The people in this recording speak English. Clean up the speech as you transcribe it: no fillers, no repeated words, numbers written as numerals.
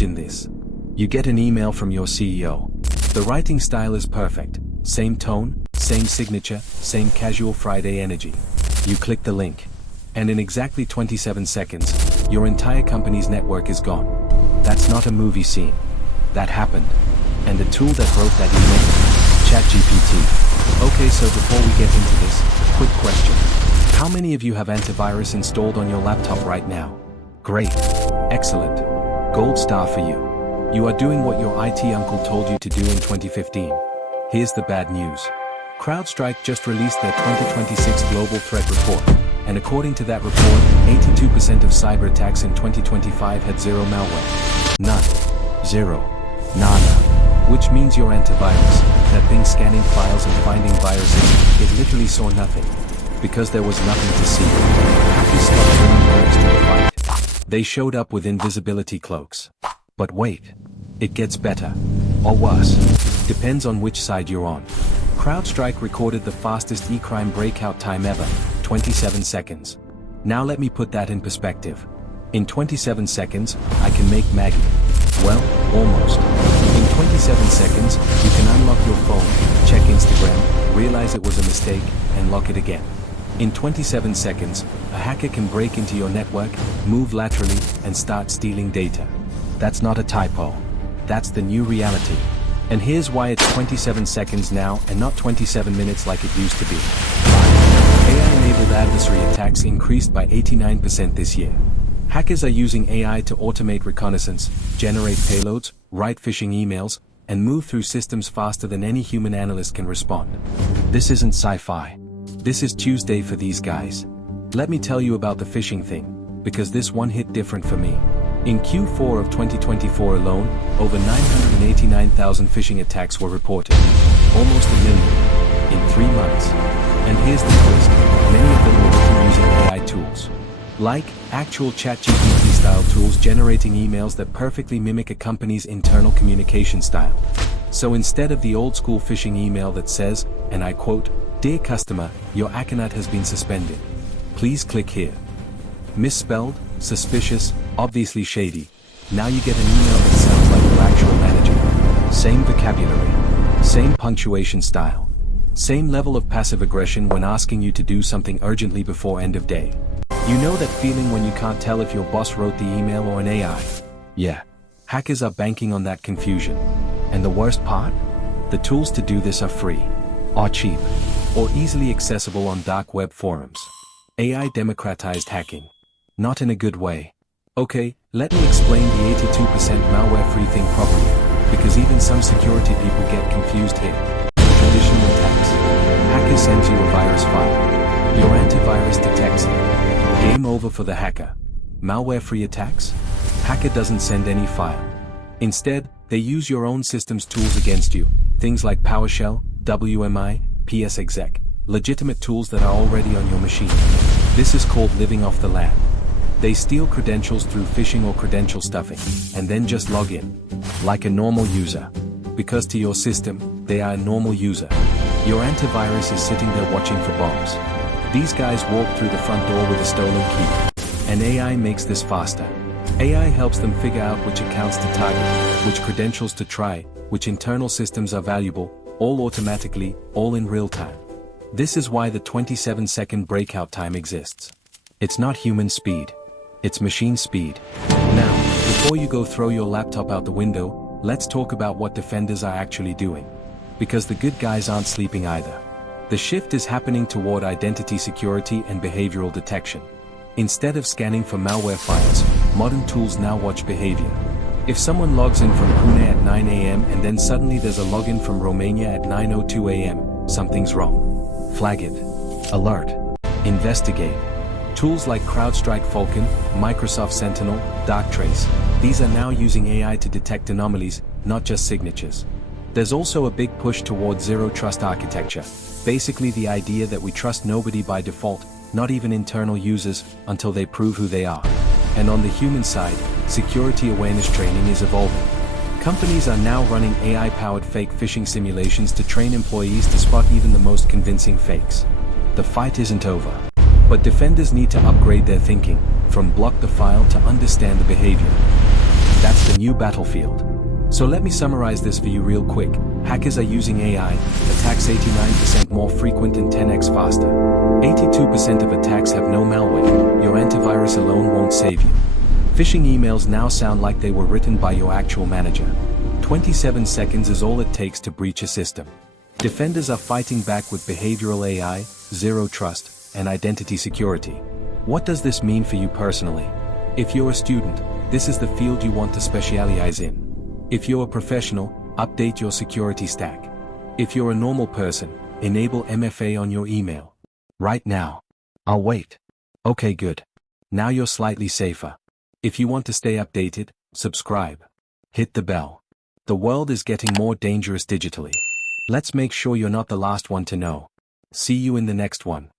Imagine this. You get an email from your CEO. The writing style is perfect. Same tone, same signature, same casual Friday energy. You click the link. And in exactly 27 seconds, your entire company's network is gone. That's not a movie scene. That happened. And the tool that wrote that email? ChatGPT. Okay, so before we get into this, quick question. How many of you have antivirus installed on your laptop right now? Great. Excellent. Gold star for you. You are doing what your IT uncle told you to do in 2015. Here's the bad news. CrowdStrike just released their 2026 Global Threat Report, and according to that report, 82% of cyber attacks in 2025 had zero malware. None. Zero. Nada. Which means your antivirus, that thing scanning files and finding viruses, it literally saw nothing. Because there was nothing to see. Hackers stopped bringing birds to the fight. They showed up with invisibility cloaks. But wait. It gets better. Or worse. Depends on which side you're on. CrowdStrike recorded the fastest e-crime breakout time ever, 27 seconds. Now let me put that in perspective. In 27 seconds, I can make Maggie. Well, almost. In 27 seconds, you can unlock your phone, check Instagram, realize it was a mistake, and lock it again. In 27 seconds, a hacker can break into your network, move laterally, and start stealing data. That's not a typo. That's the new reality. And here's why it's 27 seconds now and not 27 minutes like it used to be. AI-enabled adversary attacks increased by 89% this year. Hackers are using AI to automate reconnaissance, generate payloads, write phishing emails, and move through systems faster than any human analyst can respond. This isn't sci-fi. This is Tuesday for these guys. Let me tell you about the phishing thing, because this one hit different for me. In Q4 of 2024 alone, over 989,000 phishing attacks were reported. Almost 1 million. In 3 months. And here's the twist, many of them were written using AI tools. Like, actual ChatGPT-style tools generating emails that perfectly mimic a company's internal communication style. So instead of the old-school phishing email that says, and I quote, "Dear customer, your account has been suspended. Please click here." Misspelled, suspicious, obviously shady. Now you get an email that sounds like your actual manager. Same vocabulary. Same punctuation style. Same level of passive aggression when asking you to do something urgently before end of day. You know that feeling when you can't tell if your boss wrote the email or an AI? Yeah. Hackers are banking on that confusion. And the worst part? The tools to do this are free, are cheap, or easily accessible on dark web forums. AI democratized hacking. Not in a good way. Okay, let me explain the 82% malware-free thing properly, because even some security people get confused here. Traditional attacks. Hacker sends you a virus file. Your antivirus detects it. Game over for the hacker. Malware-free attacks? Hacker doesn't send any file. Instead, they use your own system's tools against you. Things like PowerShell, WMI, PSExec. Legitimate tools that are already on your machine. This is called living off the land. They steal credentials through phishing or credential stuffing, and then just log in. Like a normal user. Because to your system, they are a normal user. Your antivirus is sitting there watching for bombs. These guys walk through the front door with a stolen key. And AI makes this faster. AI helps them figure out which accounts to target, which credentials to try, which internal systems are valuable, all automatically, all in real time. This is why the 27-second breakout time exists. It's not human speed. It's machine speed. Now, before you go throw your laptop out the window, let's talk about what defenders are actually doing. Because the good guys aren't sleeping either. The shift is happening toward identity security and behavioral detection. Instead of scanning for malware files, modern tools now watch behavior. If someone logs in from Pune at 9 a.m. and then suddenly there's a login from Romania at 9:02 a.m., something's wrong. Flag it. Alert. Investigate. Tools like CrowdStrike Falcon, Microsoft Sentinel, Darktrace, these are now using AI to detect anomalies, not just signatures. There's also a big push toward zero-trust architecture, basically the idea that we trust nobody by default, not even internal users, until they prove who they are. And on the human side, security awareness training is evolving. Companies are now running AI-powered fake phishing simulations to train employees to spot even the most convincing fakes. The fight isn't over. But defenders need to upgrade their thinking, from block the file to understand the behavior. That's the new battlefield. So let me summarize this for you real quick. Hackers are using AI, attacks 89% more frequent and 10x faster. 82% of attacks have no malware, your antivirus alone won't save you. Phishing emails now sound like they were written by your actual manager. 27 seconds is all it takes to breach a system. Defenders are fighting back with behavioral AI, zero trust, and identity security. What does this mean for you personally? If you're a student, this is the field you want to specialize in. If you're a professional, update your security stack. If you're a normal person, enable MFA on your email. Right now. I'll wait. Okay, good. Now you're slightly safer. If you want to stay updated, subscribe. Hit the bell. The world is getting more dangerous digitally. Let's make sure you're not the last one to know. See you in the next one.